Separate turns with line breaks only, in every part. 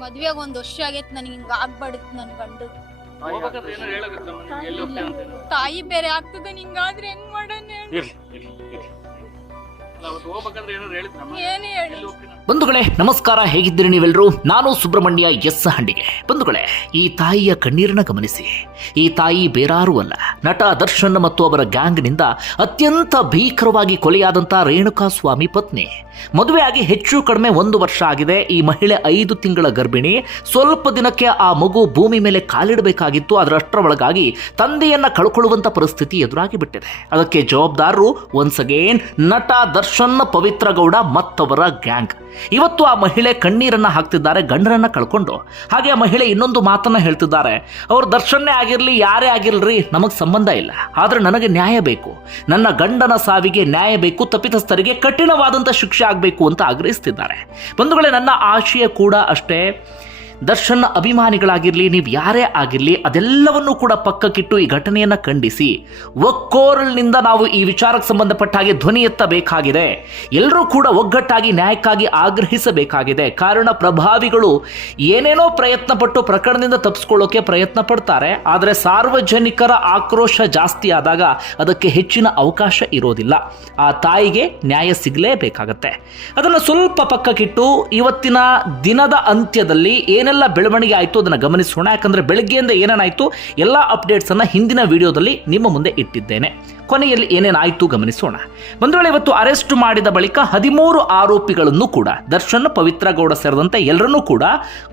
ಮದ್ವೆಗ್ ಒಂದ್ ವರ್ಷ ಆಗೈತ್ ನನಗೆ ಹಿಂಗ ಆಗ್ಬಾರ್ದು ನನ್ ಗಂಡು. ತಾಯಿ ಬೇರೆ ಆಗ್ತದೆ ಹಿಂಗಾದ್ರೆ ಹೆಂಗ್ ಮಾಡೋಣ ಹೇಳು?
ಇರ್ಲಿ ಇರ್ಲಿ ಇರ್ಲಿ ಬಂಧುಗಳೇ ನಮಸ್ಕಾರ ಹೇಗಿದ್ದೀರಿ ನೀವೆಲ್ಲರೂ ನಾನು ಸುಬ್ರಹ್ಮಣ್ಯ ಎಸ್ ಹಂಡಿಗೆ. ಬಂಧುಗಳೇ ಈ ತಾಯಿಯ ಕಣ್ಣೀರನ್ನ ಗಮನಿಸಿ. ಈ ತಾಯಿ ಬೇರಾರೂ ಅಲ್ಲ ನಟ ದರ್ಶನ್ ಮತ್ತು ಅವರ ಗ್ಯಾಂಗ್ನಿಂದ ಅತ್ಯಂತ ಭೀಕರವಾಗಿ ಕೊಲೆಯಾದಂಥ ರೇಣುಕಾ ಸ್ವಾಮಿ ಪತ್ನಿ ಮದುವೆಯಾಗಿ ಹೆಚ್ಚು ಕಡಿಮೆ ಒಂದು ವರ್ಷ ಆಗಿದೆ. ಈ ಮಹಿಳೆ ಐದು ತಿಂಗಳ ಗರ್ಭಿಣಿ. ಸ್ವಲ್ಪ ದಿನಕ್ಕೆ ಆ ಮಗು ಭೂಮಿ ಮೇಲೆ ಕಾಲಿಡಬೇಕಾಗಿತ್ತು. ಅದರಷ್ಟರ ಒಳಗಾಗಿ ತಂದೆಯನ್ನ ಕಳ್ಕೊಳ್ಳುವಂತ ಪರಿಸ್ಥಿತಿ ಎದುರಾಗಿ ಬಿಟ್ಟಿದೆ ಅದಕ್ಕೆ ಜವಾಬ್ದಾರರು ಒನ್ಸ್ ಅಗೇನ್ ನಟ ದರ್ಶನ್ ಪವಿತ್ರ ಗೌಡ ಮತ್ತವರ ಗ್ಯಾಂಗ್. ಇವತ್ತು ಆ ಮಹಿಳೆ ಕಣ್ಣೀರನ್ನ ಹಾಕ್ತಿದ್ದಾರೆ ಗಂಡರನ್ನ ಕಳ್ಕೊಂಡು. ಹಾಗೆ ಆ ಮಹಿಳೆ ಇನ್ನೊಂದು ಮಾತನ್ನ ಹೇಳ್ತಿದ್ದಾರೆ. ಅವ್ರ ದರ್ಶನ್ನೇ ಆಗಿರಲಿ, ಯಾರೇ ಆಗಿರಲಿ, ನಮಗೆ ಸಂಬಂಧ ಇಲ್ಲ. ಆದರೆ ನನಗೆ ನ್ಯಾಯ ಬೇಕು. ನನ್ನ ಗಂಡನ ಸಾವಿಗೆ ನ್ಯಾಯ ಬೇಕು, ತಪ್ಪಿತಸ್ಥರಿಗೆ ಕಠಿಣವಾದಂಥ ಶಿಕ್ಷೆ ಆಗಬೇಕು ಅಂತ ಆಗ್ರಹಿಸ್ತಿದ್ದಾರೆ. ಬಂಧುಗಳೇ, ನನ್ನ ಆಶಯ ಕೂಡ ಅಷ್ಟೇ. ದರ್ಶನ್ ಅಭಿಮಾನಿಗಳಾಗಿರಲಿ, ನೀವು ಯಾರೇ ಆಗಿರಲಿ, ಅದೆಲ್ಲವನ್ನೂ ಕೂಡ ಪಕ್ಕಕ್ಕಿಟ್ಟು ಈ ಘಟನೆಯನ್ನು ಖಂಡಿಸಿ. ಒಕ್ಕೋರಲ್ನಿಂದ ನಾವು ಈ ವಿಚಾರಕ್ಕೆ ಸಂಬಂಧಪಟ್ಟ ಹಾಗೆ ಧ್ವನಿ ಎತ್ತಬೇಕಾಗಿದೆ. ಎಲ್ಲರೂ ಕೂಡ ಒಗ್ಗಟ್ಟಾಗಿ, ನ್ಯಾಯಕ್ಕಾಗಿ ಆಗ್ರಹಿಸಬೇಕಾಗಿದೆ. ಕಾರಣ ಪ್ರಭಾವಿಗಳು ಏನೇನೋ ಪ್ರಯತ್ನ ಪಟ್ಟು ಪ್ರಕರಣದಿಂದ ತಪ್ಪಿಸ್ಕೊಳ್ಳೋಕೆ ಪ್ರಯತ್ನ ಪಡ್ತಾರೆ. ಆದರೆ ಸಾರ್ವಜನಿಕರ ಆಕ್ರೋಶ ಜಾಸ್ತಿ ಆದಾಗ ಅದಕ್ಕೆ ಹೆಚ್ಚಿನ ಅವಕಾಶ ಇರೋದಿಲ್ಲ. ಆ ತಾಯಿಗೆ ನ್ಯಾಯ ಸಿಗಲೇಬೇಕಾಗತ್ತೆ. ಅದನ್ನು ಸ್ವಲ್ಪ ಪಕ್ಕಕ್ಕಿಟ್ಟು ಇವತ್ತಿನ ದಿನದ ಅಂತ್ಯದಲ್ಲಿ ಏನೆಲ್ಲ ಬೆಳವಣಿಗೆ ಆಯಿತು ಅದನ್ನು ಗಮನಿಸೋಣ. ಯಾಕಂದರೆ ಬೆಳಗ್ಗೆಯಿಂದ ಏನೇನಾಯಿತು ಎಲ್ಲ ಅಪ್ಡೇಟ್ಸನ್ನು ಹಿಂದಿನ ವಿಡಿಯೋದಲ್ಲಿ ನಿಮ್ಮ ಮುಂದೆ ಇಟ್ಟಿದ್ದೇನೆ. ಕೊನೆಯಲ್ಲಿ ಏನೇನಾಯಿತು ಗಮನಿಸೋಣ. ಒಂದು ಇವತ್ತು ಅರೆಸ್ಟ್ ಮಾಡಿದ ಬಳಿಕ ಹದಿಮೂರು ಆರೋಪಿಗಳನ್ನು ಕೂಡ, ದರ್ಶನ್, ಪವಿತ್ರ ಗೌಡ ಸೇರಿದಂತೆ ಎಲ್ಲರನ್ನೂ ಕೂಡ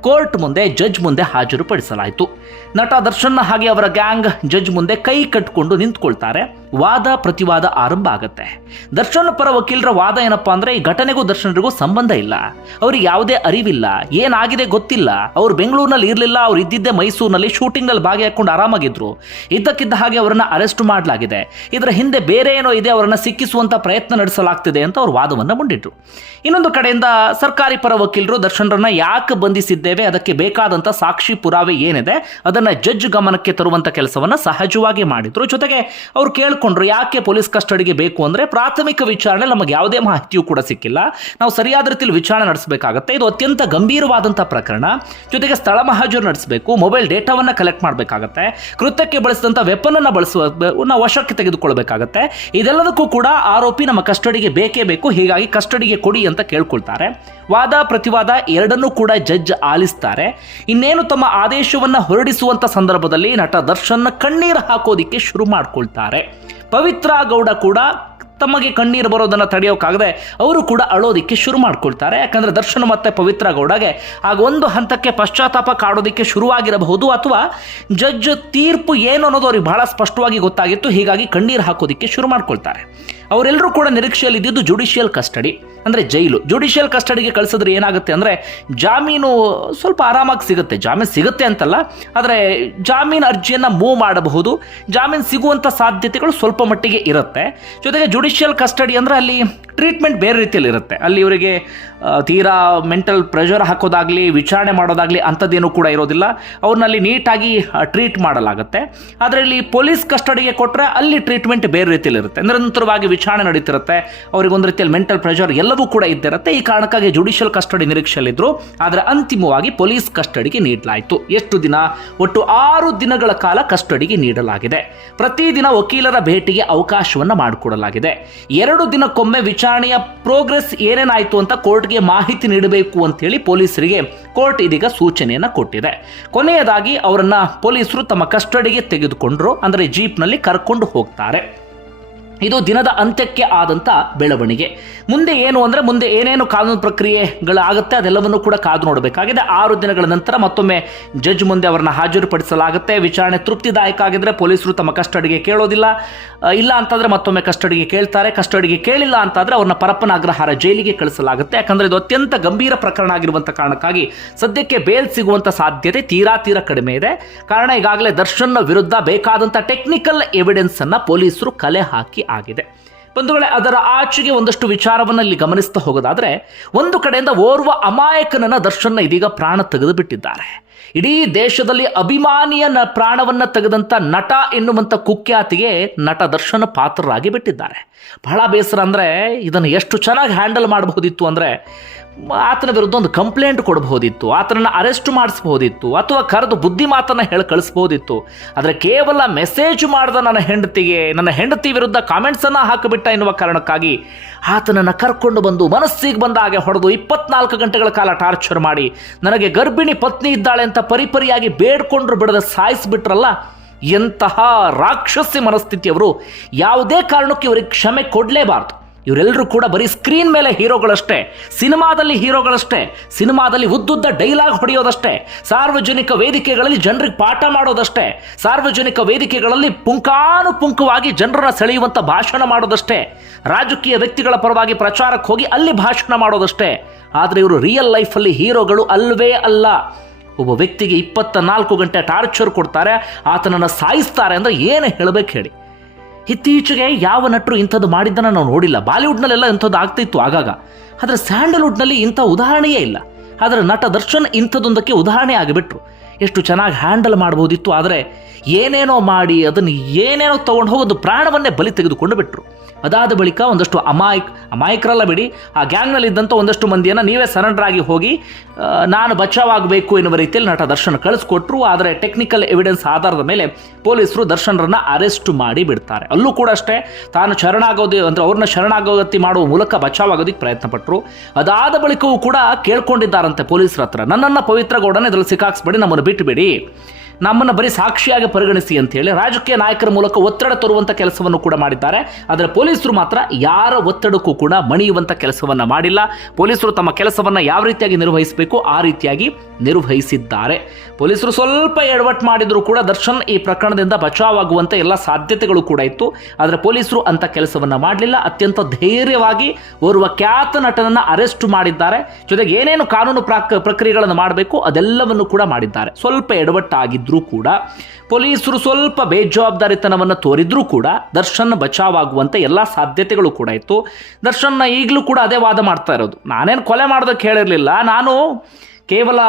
ಕೋರ್ಟ್ ಮುಂದೆ ಜಡ್ಜ್ ಮುಂದೆ ಹಾಜರುಪಡಿಸಲಾಯಿತು. ನಟ ದರ್ಶನ್ ಹಾಗೆ ಅವರ ಗ್ಯಾಂಗ್ ಜಡ್ಜ್ ಮುಂದೆ ಕೈ ಕಟ್ಟಿಕೊಂಡು ನಿಂತ್ಕೊಳ್ತಾರೆ. ವಾದ ಪ್ರತಿವಾದ ಆರಂಭ ಆಗುತ್ತೆ. ದರ್ಶನ್ ಪರ ವಕೀಲರ ವಾದ ಏನಪ್ಪ ಅಂದ್ರೆ ಈ ಘಟನೆಗೂ ದರ್ಶನರಿಗೂ ಸಂಬಂಧ ಇಲ್ಲ. ಅವ್ರಿಗೆ ಯಾವುದೇ ಅರಿವಿಲ್ಲ, ಏನಾಗಿದೆ ಗೊತ್ತಿಲ್ಲ, ಅವ್ರು ಬೆಂಗಳೂರಿನಲ್ಲಿ ಇರಲಿಲ್ಲ, ಅವ್ರು ಇದ್ದಿದ್ದೆ ಮೈಸೂರಿನಲ್ಲಿ ಶೂಟಿಂಗ್ನಲ್ಲಿ ಭಾಗಿಯಾಕೊಂಡು ಆರಾಮಾಗಿದ್ರು. ಇದ್ದಕ್ಕಿದ್ದ ಹಾಗೆ ಅವರನ್ನ ಅರೆಸ್ಟ್ ಮಾಡಲಾಗಿದೆ. ಇದರ ಹಿಂದೆ ಬೇರೆ ಏನೋ ಇದೆ ಅವರನ್ನ ಸಿಕ್ಕಿಸುವಂತ ಪ್ರಯತ್ನ ನಡೆಸಲಾಗ್ತಿದೆ ಅಂತ ಅವ್ರು ವಾದವನ್ನು ಮುಂದಿಟ್ರು. ಇನ್ನೊಂದು ಕಡೆಯಿಂದ ಸರ್ಕಾರಿ ಪರ ವಕೀಲರು ದರ್ಶನರನ್ನ ಯಾಕೆ ಬಂಧಿಸಿದ್ದೇವೆ, ಅದಕ್ಕೆ ಬೇಕಾದಂತ ಸಾಕ್ಷಿ ಪುರಾವೆ ಏನಿದೆ, ಅದನ್ನ ಜಡ್ಜ್ ಗಮನಕ್ಕೆ ತರುವಂತ ಕೆಲಸವನ್ನ ಸಹಜವಾಗಿ ಮಾಡಿದ್ರು. ಜೊತೆಗೆ ಅವ್ರು ಕೇಳ್ಕೊಂಡ್ರು, ಯಾಕೆ ಪೊಲೀಸ್ ಕಸ್ಟಡಿಗೆ ಬೇಕು ಅಂದರೆ ಪ್ರಾಥಮಿಕ ವಿಚಾರಣೆ ನಮಗೆ ಯಾವುದೇ ಮಾಹಿತಿಯೂ ಕೂಡ ಸಿಕ್ಕಿಲ್ಲ. ನಾವು ಸರಿಯಾದ ರೀತಿಯಲ್ಲಿ ವಿಚಾರಣೆ ನಡೆಸಬೇಕಾಗುತ್ತೆ. ಇದು ಅತ್ಯಂತ ಗಂಭೀರವಾದಂಥ ಪ್ರಕರಣ. ಜೊತೆಗೆ ಸ್ಥಳ ಮಹಾಜರು ನಡೆಸಬೇಕು, ಮೊಬೈಲ್ ಡೇಟಾವನ್ನು ಕಲೆಕ್ಟ್ ಮಾಡಬೇಕಾಗತ್ತೆ. ಕೃತ್ಯಕ್ಕೆ ಬಳಸಿದಂಥ ವೆಪನ್ ಅನ್ನ ಬಳಸುವ ವಶಕ್ಕೆ ತೆಗೆದುಕೊಳ್ಳಬೇಕಾಗತ್ತೆ ಇದೆಲ್ಲದಕ್ಕೂ ಕೂಡ ಆರೋಪಿ ನಮ್ಮ ಕಸ್ಟಡಿಗೆ ಬೇಕೇ ಬೇಕು, ಹೀಗಾಗಿ ಕಸ್ಟಡಿಗೆ ಕೊಡಿ ಅಂತ ಕೇಳ್ಕೊಳ್ತಾರೆ. ವಾದ, ಪ್ರತಿವಾದ ಎರಡನ್ನೂ ಕೂಡ ಜಡ್ಜ್ ಆಲಿಸ್ತಾರೆ. ಇನ್ನೇನು ತಮ್ಮ ಆದೇಶವನ್ನು ಹೊರಡಿಸುವಂಥ ಸಂದರ್ಭದಲ್ಲಿ ನಟ ದರ್ಶನ್ ಕಣ್ಣೀರು ಹಾಕೋದಿಕ್ಕೆ ಶುರು ಮಾಡ್ಕೊಳ್ತಾರೆ. ಪವಿತ್ರ ಗೌಡ ಕೂಡ ತಮಗೆ ಕಣ್ಣೀರು ಬರೋದನ್ನು ತಡೆಯೋಕ್ಕಾಗದೆ ಅವರು ಕೂಡ ಅಳೋದಿಕ್ಕೆ ಶುರು ಮಾಡ್ಕೊಳ್ತಾರೆ. ಯಾಕಂದರೆ ದರ್ಶನ ಮತ್ತೆ ಪವಿತ್ರ ಗೌಡಗೆ ಆಗ ಒಂದು ಹಂತಕ್ಕೆ ಪಶ್ಚಾತ್ತಾಪ ಕಾಡೋದಿಕ್ಕೆ ಶುರುವಾಗಿರಬಹುದು ಅಥವಾ ಜಡ್ಜ್ ತೀರ್ಪು ಏನು ಅನ್ನೋದು ಅವ್ರಿಗೆ ಬಹಳ ಸ್ಪಷ್ಟವಾಗಿ ಗೊತ್ತಾಗಿತ್ತು. ಹೀಗಾಗಿ ಕಣ್ಣೀರು ಹಾಕೋದಿಕ್ಕೆ ಶುರು ಮಾಡ್ಕೊಳ್ತಾರೆ. ಅವರೆಲ್ಲರೂ ಕೂಡ ನಿರೀಕ್ಷೆಯಲ್ಲಿ ಇದ್ದಿದ್ದು ಜುಡಿಷಿಯಲ್ ಕಸ್ಟಡಿ, ಅಂದರೆ ಜೈಲು. ಜುಡಿಷಿಯಲ್ ಕಸ್ಟಡಿಗೆ ಕಳಿಸಿದ್ರೆ ಏನಾಗುತ್ತೆ ಅಂದರೆ ಜಾಮೀನು ಸ್ವಲ್ಪ ಆರಾಮಾಗಿ ಸಿಗುತ್ತೆ. ಜಾಮೀನು ಸಿಗುತ್ತೆ ಅಂತಲ್ಲ, ಆದರೆ ಜಾಮೀನು ಅರ್ಜಿಯನ್ನು ಮೂವ್ ಮಾಡಬಹುದು. ಜಾಮೀನು ಸಿಗುವಂಥ ಸಾಧ್ಯತೆಗಳು ಸ್ವಲ್ಪ ಮಟ್ಟಿಗೆ ಇರುತ್ತೆ. ಜೊತೆಗೆ ಜುಡಿಷಿಯಲ್ ಕಸ್ಟಡಿ ಅಂದರೆ ಅಲ್ಲಿ ಟ್ರೀಟ್ಮೆಂಟ್ ಬೇರೆ ರೀತಿಯಲ್ಲಿ ಇರುತ್ತೆ. ಅಲ್ಲಿ ಇವರಿಗೆ ತೀರಾ ಮೆಂಟಲ್ ಪ್ರೆಷರ್ ಹಾಕೋದಾಗಲಿ, ವಿಚಾರಣೆ ಮಾಡೋದಾಗಲಿ ಅಂಥದ್ದೇನೂ ಕೂಡ ಇರೋದಿಲ್ಲ. ಅವ್ರನ್ನಲ್ಲಿ ನೀಟಾಗಿ ಟ್ರೀಟ್ ಮಾಡಲಾಗುತ್ತೆ. ಆದರೆ ಇಲ್ಲಿ ಪೊಲೀಸ್ ಕಸ್ಟಡಿಗೆ ಕೊಟ್ಟರೆ ಅಲ್ಲಿ ಟ್ರೀಟ್ಮೆಂಟ್ ಬೇರೆ ರೀತಿಯಲ್ಲಿ ಇರುತ್ತೆ. ನಿರಂತರವಾಗಿ ವಿಚಾರಣೆ ನಡೀತಿರುತ್ತೆ. ಅವ್ರಿಗೆ ಒಂದು ರೀತಿಯಲ್ಲಿ ಮೆಂಟಲ್ ಪ್ರೆಷರ್ ಎಲ್ಲವೂ ಕೂಡ ಇದ್ದಿರುತ್ತೆ ಈ ಕಾರಣಕ್ಕಾಗಿ ಜುಡಿಷಿಯಲ್ ಕಸ್ಟಡಿ ನಿರೀಕ್ಷೆಯಲ್ಲಿದ್ದರು ಆದರೆ ಅಂತಿಮವಾಗಿ ಪೊಲೀಸ್ ಕಸ್ಟಡಿಗೆ ನೀಡಲಾಯಿತು. ಎಷ್ಟು ದಿನ? ಒಟ್ಟು ಆರು ದಿನಗಳ ಕಾಲ ಕಸ್ಟಡಿಗೆ ನೀಡಲಾಗಿದೆ. ಪ್ರತಿದಿನ ವಕೀಲರ ಭೇಟಿಗೆ ಅವಕಾಶವನ್ನು ಮಾಡಿಕೊಡಲಾಗಿದೆ. ಎರಡು ದಿನಕ್ಕೊಮ್ಮೆ ವಿಚಾರಣೆಯ ಪ್ರೋಗ್ರೆಸ್ ಏನೇನಾಯಿತು ಅಂತ ಕೋರ್ಟ್ಗೆ ಮಾಹಿತಿ ನೀಡಬೇಕು ಅಂತೇಳಿ ಪೊಲೀಸರಿಗೆ ಕೋರ್ಟ್ ಇದೀಗ ಸೂಚನೆಯನ್ನು ಕೊಟ್ಟಿದೆ. ಕೊನೆಯದಾಗಿ ಅವರನ್ನ ಪೊಲೀಸರು ತಮ್ಮ ಕಸ್ಟಡಿಗೆ ತೆಗೆದುಕೊಂಡ್ರು. ಅಂದರೆ ಜೀಪ್ನಲ್ಲಿ ಕರ್ಕೊಂಡು ಹೋಗ್ತಾರೆ. ಇದು ದಿನದ ಅಂತ್ಯಕ್ಕೆ ಆದಂಥ ಬೆಳವಣಿಗೆ. ಮುಂದೆ ಏನು ಅಂದರೆ ಮುಂದೆ ಏನೇನು ಕಾನೂನು ಪ್ರಕ್ರಿಯೆಗಳಾಗುತ್ತೆ ಅದೆಲ್ಲವನ್ನು ಕೂಡ ಕಾದು ನೋಡಬೇಕಾಗಿದೆ. ಆರು ದಿನಗಳ ನಂತರ ಮತ್ತೊಮ್ಮೆ ಜಡ್ಜ್ ಮುಂದೆ ಅವರನ್ನ ಹಾಜರುಪಡಿಸಲಾಗುತ್ತೆ. ವಿಚಾರಣೆ ತೃಪ್ತಿದಾಯಕ ಆಗಿದ್ರೆ ಪೊಲೀಸರು ತಮ್ಮ ಕಸ್ಟಡಿಗೆ ಕೇಳೋದಿಲ್ಲ. ಇಲ್ಲ ಅಂತಂದರೆ ಮತ್ತೊಮ್ಮೆ ಕಸ್ಟಡಿಗೆ ಕೇಳ್ತಾರೆ. ಕಸ್ಟಡಿಗೆ ಕೇಳಿಲ್ಲ ಅಂತಂದರೆ ಅವ್ರನ್ನ ಪರಪ್ಪನ ಅಗ್ರಹಾರ ಜೈಲಿಗೆ ಕಳಿಸಲಾಗುತ್ತೆ. ಯಾಕಂದರೆ ಇದು ಅತ್ಯಂತ ಗಂಭೀರ ಪ್ರಕರಣ ಆಗಿರುವಂಥ ಕಾರಣಕ್ಕಾಗಿ ಸದ್ಯಕ್ಕೆ ಬೇಲ್ ಸಿಗುವಂಥ ಸಾಧ್ಯತೆ ತೀರಾ ತೀರಾ ಕಡಿಮೆ ಇದೆ. ಕಾರಣ ಈಗಾಗಲೇ ದರ್ಶನ್ ವಿರುದ್ಧ ಬೇಕಾದಂಥ ಟೆಕ್ನಿಕಲ್ ಎವಿಡೆನ್ಸನ್ನು ಪೊಲೀಸರು ಕಲೆ ಹಾಕಿ ಆಗಿದೆ. ಬಂಧುಗಳೇ, ಅದರ ಆಚೆಗೆ ಒಂದಷ್ಟು ವಿಚಾರವನ್ನು ಇಲ್ಲಿ ಗಮನಿಸ್ತಾ ಹೋಗೋದಾದರೆ, ಒಂದು ಕಡೆಯಿಂದ ಓರ್ವ ಅಮಾಯಕನನ್ನ ದರ್ಶನ ಇದೀಗ ಪ್ರಾಣ ತೆಗೆದು ಬಿಟ್ಟಿದ್ದಾರೆ ಇಡೀ ದೇಶದಲ್ಲಿ ಅಭಿಮಾನಿಯ ಪ್ರಾಣವನ್ನ ತೆಗೆದಂತ ನಟ ಎನ್ನುವಂಥ ಕುಖ್ಯಾತಿಗೆ ನಟ ದರ್ಶನ ಪಾತ್ರರಾಗಿ ಬಿಟ್ಟಿದ್ದಾರೆ. ಬಹಳ ಬೇಸರ ಅಂದರೆ ಇದನ್ನು ಎಷ್ಟು ಚೆನ್ನಾಗಿ ಹ್ಯಾಂಡಲ್ ಮಾಡಬಹುದಿತ್ತು ಅಂದರೆ ಆತನ ವಿರುದ್ಧ ಒಂದು ಕಂಪ್ಲೇಂಟ್ ಕೊಡಬಹುದಿತ್ತು, ಆತನನ್ನ ಅರೆಸ್ಟ್ ಮಾಡಿಸ್ಬೋದಿತ್ತು ಅಥವಾ ಕರೆದು ಬುದ್ಧಿ ಮಾತನ್ನು ಹೇಳಿ ಕಳಿಸ್ಬೋದಿತ್ತು ಆದರೆ ಕೇವಲ ಮೆಸೇಜ್ ಮಾಡಿದ ನನ್ನ ಹೆಂಡತಿಗೆ, ನನ್ನ ಹೆಂಡತಿ ವಿರುದ್ಧ ಕಾಮೆಂಟ್ಸನ್ನು ಹಾಕಿಬಿಟ್ಟ ಎನ್ನುವ ಕಾರಣಕ್ಕಾಗಿ ಆತನನ್ನು ಕರ್ಕೊಂಡು ಬಂದು ಮನಸ್ಸಿಗೆ ಬಂದ ಹಾಗೆ ಹೊಡೆದು ಇಪ್ಪತ್ನಾಲ್ಕು ಗಂಟೆಗಳ ಕಾಲ ಟಾರ್ಚರ್ ಮಾಡಿ, ನನಗೆ ಗರ್ಭಿಣಿ ಪತ್ನಿ ಇದ್ದಾಳೆ ಅಂತ ಪರಿಪರಿಯಾಗಿ ಬೇಡ್ಕೊಂಡ್ರು ಬಿಡದ ಸಾಯಿಸ್ಬಿಟ್ರಲ್ಲ, ಎಂತಹ ರಾಕ್ಷಸಿ ಮನಸ್ಥಿತಿಯವರು ಯಾವುದೇ ಕಾರಣಕ್ಕೆ ಇವರಿಗೆ ಕ್ಷಮೆ ಕೊಡಲೇಬಾರ್ದು. ಇವರೆಲ್ಲರೂ ಕೂಡ ಬರೀ ಸ್ಕ್ರೀನ್ ಮೇಲೆ ಹೀರೋಗಳಷ್ಟೇ, ಸಿನಿಮಾದಲ್ಲಿ ಹೀರೋಗಳಷ್ಟೇ, ಸಿನಿಮಾದಲ್ಲಿ ಉದ್ದುದ್ದ ಡೈಲಾಗ್ ಹೊಡೆಯೋದಷ್ಟೇ, ಸಾರ್ವಜನಿಕ ವೇದಿಕೆಗಳಲ್ಲಿ ಜನರಿಗೆ ಪಾಠ ಮಾಡೋದಷ್ಟೇ, ಸಾರ್ವಜನಿಕ ವೇದಿಕೆಗಳಲ್ಲಿ ಪುಂಕಾನುಪುಂಕವಾಗಿ ಜನರನ್ನ ಸೆಳೆಯುವಂಥ ಭಾಷಣ ಮಾಡೋದಷ್ಟೇ, ರಾಜಕೀಯ ವ್ಯಕ್ತಿಗಳ ಪರವಾಗಿ ಪ್ರಚಾರಕ್ಕೆ ಹೋಗಿ ಅಲ್ಲಿ ಭಾಷಣ ಮಾಡೋದಷ್ಟೇ. ಆದರೆ ಇವರು ರಿಯಲ್ ಲೈಫಲ್ಲಿ ಹೀರೋಗಳು ಅಲ್ವೇ ಅಲ್ಲ. ಒಬ್ಬ ವ್ಯಕ್ತಿಗೆ ಇಪ್ಪತ್ತ ನಾಲ್ಕು ಗಂಟೆ ಟಾರ್ಚರ್ ಕೊಡ್ತಾರೆ, ಆತನನ್ನು ಸಾಯಿಸ್ತಾರೆ ಅಂದರೆ ಏನು ಹೇಳಬೇಕು ಹೇಳಿ. ಇತ್ತೀಚೆಗೆ ಯಾವ ನಟರು ಇಂಥದ್ದು ಮಾಡಿದ್ದನ್ನು ನಾವು ನೋಡಿಲ್ಲ. ಬಾಲಿವುಡ್ನಲ್ಲೆಲ್ಲ ಇಂಥದ್ದು ಆಗ್ತಿತ್ತು ಆಗಾಗ. ಆದರೆ ಸ್ಯಾಂಡಲ್ವುಡ್ನಲ್ಲಿ ಇಂಥ ಉದಾಹರಣೆಯೇ ಇಲ್ಲ. ಆದರೆ ನಟ ದರ್ಶನ್ ಇಂಥದ್ದೊಂದಕ್ಕೆ ಉದಾಹರಣೆ ಆಗಿಬಿಟ್ರು. ಎಷ್ಟು ಚೆನ್ನಾಗಿ ಹ್ಯಾಂಡಲ್ ಮಾಡ್ಬೋದಿತ್ತು, ಆದರೆ ಏನೇನೋ ಮಾಡಿ ಅದನ್ನು ಏನೇನೋ ತೊಗೊಂಡು ಹೋಗೋದು ಪ್ರಾಣವನ್ನೇ ಬಲಿ ತೆಗೆದುಕೊಂಡು ಬಿಟ್ರು. ಅದಾದ ಬಳಿಕ ಒಂದಷ್ಟು ಅಮಾಯಕ್, ಅಮಾಯಕರಲ್ಲ ಬಿಡಿ, ಆ ಗ್ಯಾಂಗ್ನಲ್ಲಿದ್ದಂಥ ಒಂದಷ್ಟು ಮಂದಿಯನ್ನು ನೀವೇ ಸರೆಂಡರ್ ಆಗಿ ಹೋಗಿ ನಾನು ಬಚಾವಾಗಬೇಕು ಎನ್ನುವ ರೀತಿಯಲ್ಲಿ ನಟ ದರ್ಶನ್ ಕಳಿಸ್ಕೊಟ್ರು, ಆದರೆ ಟೆಕ್ನಿಕಲ್ ಎವಿಡೆನ್ಸ್ ಆಧಾರದ ಮೇಲೆ ಪೊಲೀಸರು ದರ್ಶನ್ರನ್ನು ಅರೆಸ್ಟ್ ಮಾಡಿ ಬಿಡ್ತಾರೆ. ಅಲ್ಲೂ ಕೂಡ ಅಷ್ಟೇ, ತಾನು ಶರಣಾಗೋದಿ, ಅಂದರೆ ಅವ್ರನ್ನ ಶರಣಾಗೋಗತಿ ಮಾಡುವ ಮೂಲಕ ಬಚಾವಾಗೋದಕ್ಕೆ ಪ್ರಯತ್ನ ಪಟ್ಟರು ಅದಾದ ಬಳಿಕವೂ ಕೂಡ ಕೇಳ್ಕೊಂಡಿದ್ದಾರಂತೆ ಪೊಲೀಸರ ಹತ್ರ. ನನ್ನನ್ನು ಪವಿತ್ರ ಇದರಲ್ಲಿ ಇದ್ರಲ್ಲಿ ಸಿಕ್ಕಾಕ್ಸ್ಬೇಡಿ, ನಮ್ಮನ್ನು வீட்டுப்படி ನಮ್ಮನ್ನು ಬರೀ ಸಾಕ್ಷಿಯಾಗಿ ಪರಿಗಣಿಸಿ ಅಂತ ಹೇಳಿ ರಾಜಕೀಯ ನಾಯಕರ ಮೂಲಕ ಒತ್ತಡ ತರುವಂಥ ಕೆಲಸವನ್ನು ಕೂಡ ಮಾಡಿದ್ದಾರೆ. ಆದರೆ ಪೊಲೀಸರು ಮಾತ್ರ ಯಾರ ಒತ್ತಡಕ್ಕೂ ಕೂಡ ಮಣಿಯುವಂಥ ಕೆಲಸವನ್ನ ಮಾಡಿಲ್ಲ. ಪೊಲೀಸರು ತಮ್ಮ ಕೆಲಸವನ್ನ ಯಾವ ರೀತಿಯಾಗಿ ನಿರ್ವಹಿಸಬೇಕು ಆ ರೀತಿಯಾಗಿ ನಿರ್ವಹಿಸಿದ್ದಾರೆ. ಪೊಲೀಸರು ಸ್ವಲ್ಪ ಎಡವಟ್ಟು ಮಾಡಿದರೂ ಕೂಡ ದರ್ಶನ್ ಈ ಪ್ರಕರಣದಿಂದ ಬಚಾವಾಗುವಂಥ ಎಲ್ಲ ಸಾಧ್ಯತೆಗಳು ಕೂಡ ಇತ್ತು. ಆದರೆ ಪೊಲೀಸರು ಅಂತ ಕೆಲಸವನ್ನ ಮಾಡಲಿಲ್ಲ. ಅತ್ಯಂತ ಧೈರ್ಯವಾಗಿ ಓರ್ವ ಖ್ಯಾತ ನಟನನ್ನ ಅರೆಸ್ಟ್ ಮಾಡಿದ್ದಾರೆ. ಜೊತೆಗೆ ಏನೇನು ಕಾನೂನು ಪ್ರಾಕ್ ಪ್ರಕ್ರಿಯೆಗಳನ್ನು ಮಾಡಬೇಕು ಅದೆಲ್ಲವನ್ನು ಕೂಡ ಮಾಡಿದ್ದಾರೆ. ಸ್ವಲ್ಪ ಎಡವಟ್ಟಾಗಿದ್ರೂ ಕೂಡ, ಪೊಲೀಸರು ಸ್ವಲ್ಪ ಬೇಜವಾಬ್ದಾರಿತನವನ್ನು ತೋರಿದ್ರೂ ಕೂಡ, ದರ್ಶನ್ ಬಚಾವಾಗುವಂಥ ಎಲ್ಲ ಸಾಧ್ಯತೆಗಳು ಕೂಡ ಇತ್ತು. ದರ್ಶನ್ನ ಈಗಲೂ ಕೂಡ ಅದೇ ವಾದ ಮಾಡ್ತಾ ಇರೋದು. ನಾನೇನು ಕೊಲೆ ಮಾಡೋದಕ್ಕೆ ಹೇಳಿರಲಿಲ್ಲ. ನಾನು ಕೇವಲ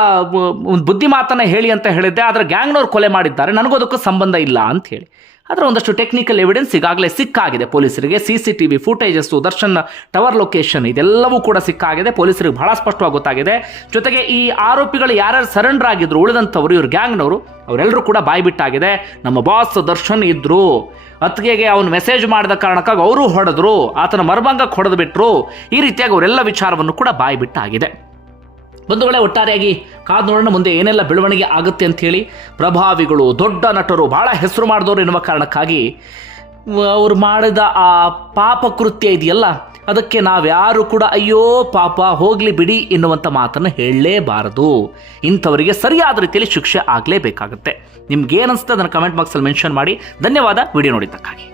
ಒಂದು ಬುದ್ಧಿ ಹೇಳಿ ಅಂತ ಹೇಳಿದ್ದೆ, ಆದರೆ ಗ್ಯಾಂಗ್ನವ್ರು ಕೊಲೆ ಮಾಡಿದ್ದಾರೆ. ನನಗೂ ಅದಕ್ಕೂ ಸಂಬಂಧ ಇಲ್ಲ ಅಂತ ಹೇಳಿ. ಆದರೆ ಒಂದಷ್ಟು ಟೆಕ್ನಿಕಲ್ ಎವಿಡೆನ್ಸ್ ಈಗಾಗಲೇ ಸಿಕ್ಕಾಗಿದೆ. ಪೊಲೀಸರಿಗೆ C C T V footages Darshan tower location ಇದೆಲ್ಲವೂ ಕೂಡ ಸಿಕ್ಕಾಗಿದೆ. ಪೊಲೀಸರಿಗೆ ಬಹಳ ಸ್ಪಷ್ಟವಾಗಿ ಗೊತ್ತಾಗಿದೆ. ಜೊತೆಗೆ ಈ ಆರೋಪಿಗಳು ಯಾರ್ಯಾರು ಸರೆಂಡರ್ ಆಗಿದ್ರು, ಉಳಿದಂಥವ್ರು ಇವ್ರ ಗ್ಯಾಂಗ್ನವರು ಅವರೆಲ್ಲರೂ ಕೂಡ ಬಾಯಿ ಬಿಟ್ಟಾಗಿದೆ. ನಮ್ಮ ಬಾಸ್ ದರ್ಶನ್ ಇದ್ರು. ಅತ್ತಿಗೆಗೆ ಅವನು ಮೆಸೇಜ್ ಮಾಡಿದ ಕಾರಣಕ್ಕಾಗಿ ಅವರು ಹೊಡೆದ್ರು. ಆತನ ಮರ್ಭಂಗಕ್ಕೆ ಹೊಡೆದು ಬಿಟ್ರು ಈ ರೀತಿಯಾಗಿ ಅವರೆಲ್ಲ ವಿಚಾರವನ್ನು ಕೂಡ ಬಾಯ್ಬಿಟ್ಟಾಗಿದೆ ಬಂಧುಗಳೇ ಒಟ್ಟಾರೆಯಾಗಿ ಕಾದು ನೋಡೋಣ, ಮುಂದೆ ಏನೆಲ್ಲ ಬೆಳವಣಿಗೆ ಆಗುತ್ತೆ ಅಂತ ಹೇಳಿ ಪ್ರಭಾವಿಗಳು, ದೊಡ್ಡ ನಟರು, ಬಹಳ ಹೆಸರು ಮಾಡಿದವರು ಎನ್ನುವ ಕಾರಣಕ್ಕಾಗಿ ಅವರು ಮಾಡಿದ ಆ ಪಾಪ ಕೃತ್ಯ ಇದೆಯಲ್ಲ, ಅದಕ್ಕೆ ನಾವ್ಯಾರು ಕೂಡ ಅಯ್ಯೋ ಪಾಪ, ಹೋಗ್ಲಿ ಬಿಡಿ ಎನ್ನುವಂಥ ಮಾತನ್ನು ಹೇಳಲೇಬಾರದು. ಇಂಥವರಿಗೆ ಸರಿಯಾದ ರೀತಿಯಲ್ಲಿ ಶಿಕ್ಷೆ ಆಗಲೇಬೇಕಾಗುತ್ತೆ. ನಿಮ್ಗೆ ಏನನ್ಸುತ್ತೆ ಅದನ್ನು ಕಮೆಂಟ್ ಬಾಕ್ಸಲ್ಲಿ ಮೆನ್ಷನ್ ಮಾಡಿ. ಧನ್ಯವಾದ. ವಿಡಿಯೋ ನೋಡಿದ್ದಕ್ಕಾಗಿ.